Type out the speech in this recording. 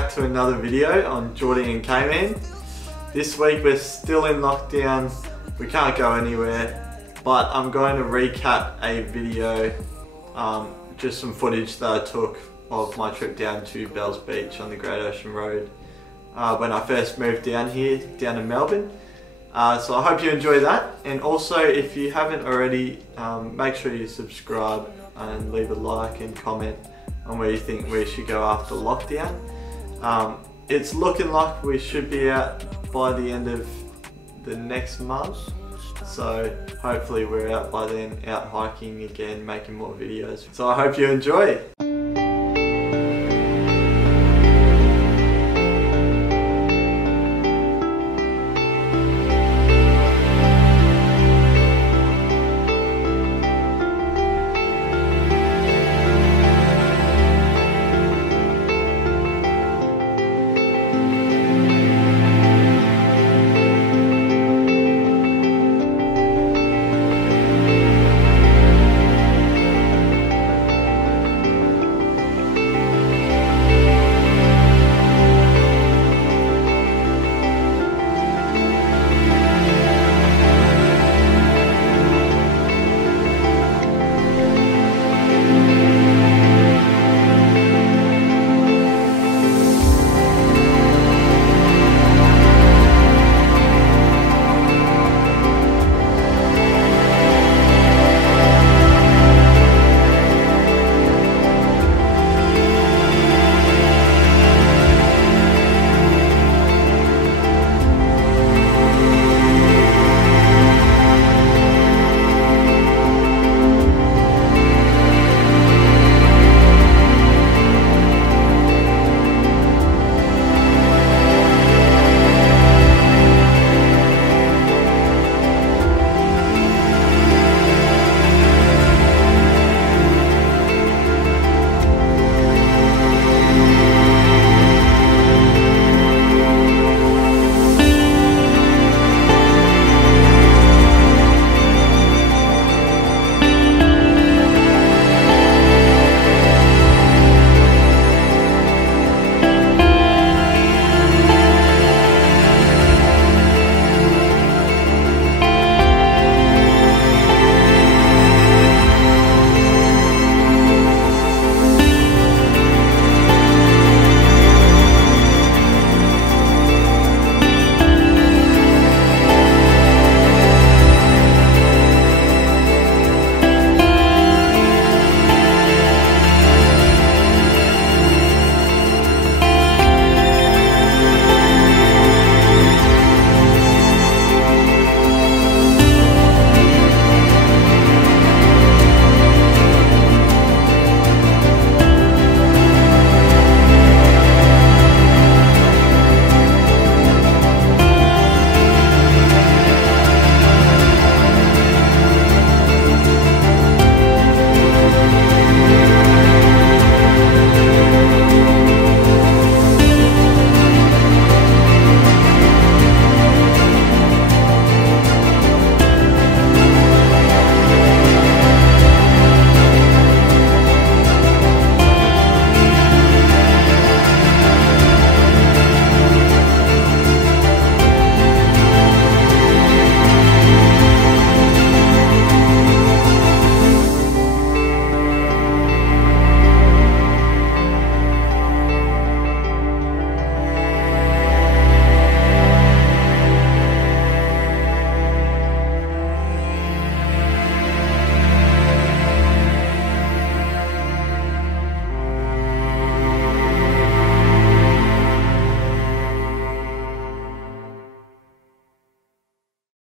back to another video on Geordie and K-Man. This week we're still in lockdown, we can't go anywhere, but I'm going to recap a video, just some footage that I took of my trip down to Bells Beach on the Great Ocean Road when I first moved down here, down to Melbourne. So I hope you enjoy that, and also if you haven't already, make sure you subscribe and leave a like and comment on where you think we should go after lockdown. It's looking like we should be out by the end of the next month, so hopefully we're out by then, out hiking again, making more videos. So I hope you enjoy.